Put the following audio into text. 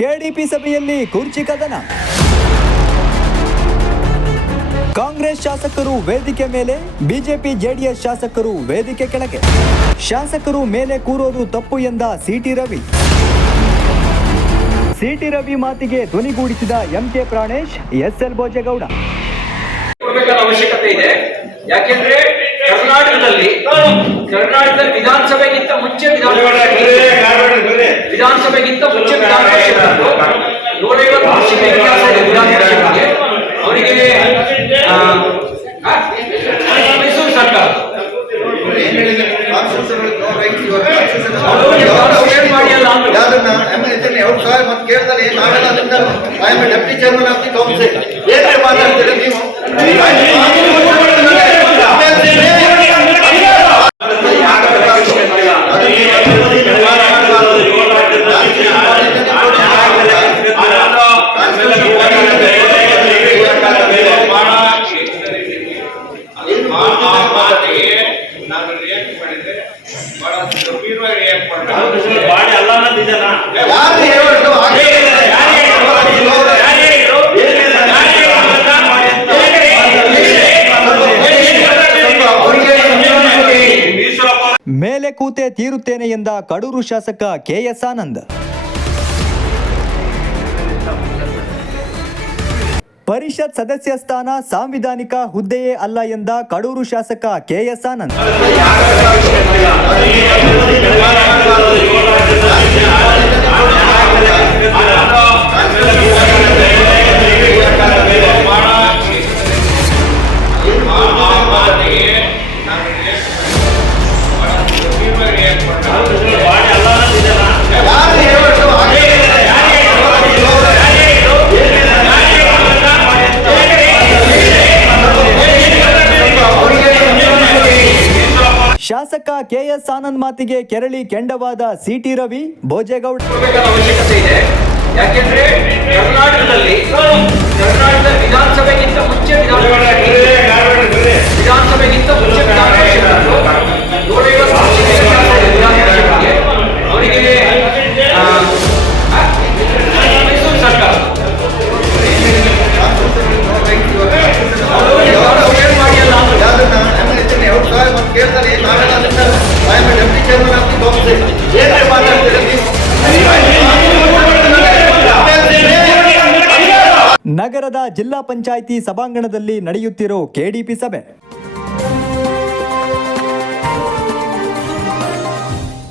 KDP ಸಭೆಯಲ್ಲಿ ಕುರ್ಚಿ ಕದನ. ಕಾಂಗ್ರೆಸ್ ಶಾಸಕರು ವೇದಿಕೆ ಮೇಲೆ, ಬಿಜೆಪಿ ಜೆಡಿಎಸ್ ಶಾಸಕರು ವೇದಿಕೆ ಕೆಳಗೆ. ಶಾಸಕರು ಮೇಲೆ ಕೂರೋದು ತಪ್ಪು ಎಂದ ಸಿಟಿ ರವಿ. ಸಿಟಿ ರವಿ ಮಾತಿಗೆ ಧ್ವನಿಗೂಡಿಸಿದ ಎಂಕೆ ಪ್ರಾಣೇಶ್, ಎಸ್ಎಲ್ ಭೋಜೇಗೌಡ. ಅವಶ್ಯಕತೆ ಇದೆ. ಯಾಕೆಂದ್ರೆ ಕರ್ನಾಟಕದಲ್ಲಿ ವಿಧಾನಸಭೆಗಿಂತ ಮುಂಚೆ ವಿಧಾನಸಭೆಗಿಂತ ಮುಂಚೆ 150 ವರ್ಷಗಳ ಇತಿಹಾಸ ಇದೆ ವಿಧಾನ ಪರಿಷತ್ಗೆ. ಅವರಿಗೆ ಮೈಸೂರು ಸರ್ಕಾರ deputy chairman of the council ಏನೇ ಮಾತಾಡ್ತೀರಾ ನೀವು? ಮೇಲೆ ಕೂತೆ ತೀರುತ್ತೇನೆ ಎಂದ ಕಡೂರು ಶಾಸಕ ಕೆಎಸ್ ಆನಂದ್. ಪರಿಷತ್ ಸದಸ್ಯ ಸ್ಥಾನ ಸಾಂವಿಧಾನಿಕ ಹುದ್ದೆಯೇ ಅಲ್ಲ ಎಂದ ಕಡೂರು ಶಾಸಕ ಕೆಎಸ್ ಆನಂದ್. ಶಾಸಕ ಕೆಎಸ್ ಆನಂದ್ ಮಾತಿಗೆ ಕೆರಳಿ ಕೆಂಡವಾದ ಸಿಟಿ ರವಿ, ಭೋಜೇಗೌಡ. ಅವಶ್ಯಕತೆ ಇದೆ. ಯಾಕೆಂದ್ರೆ ಕರ್ನಾಟಕದಲ್ಲಿ ವಿಧಾನಸಭೆಗಿಂತ ಮುಂಚೆ ವಿಧಾನಸಭೆಗಿಂತ ಮುಂಚೆ 150 ವರ್ಷಗಳ ಇತಿಹಾಸ ಇದೆ ವಿಧಾನ ಪರಿಷತ್ಗೆ. ಅವರಿಗೆ ಮೈಸೂರು ಸರ್ಕಾರ deputy chairman of the council ಏನೇ ಮಾತಾಡ್ತೀರಾ ನೀವು? ನಗರದ ಜಿಲ್ಲಾ ಪಂಚಾಯಿತಿ ಸಭಾಂಗಣದಲ್ಲಿ ನಡೆಯುತ್ತಿರೋ ಕೆಡಿಪಿ ಸಭೆ.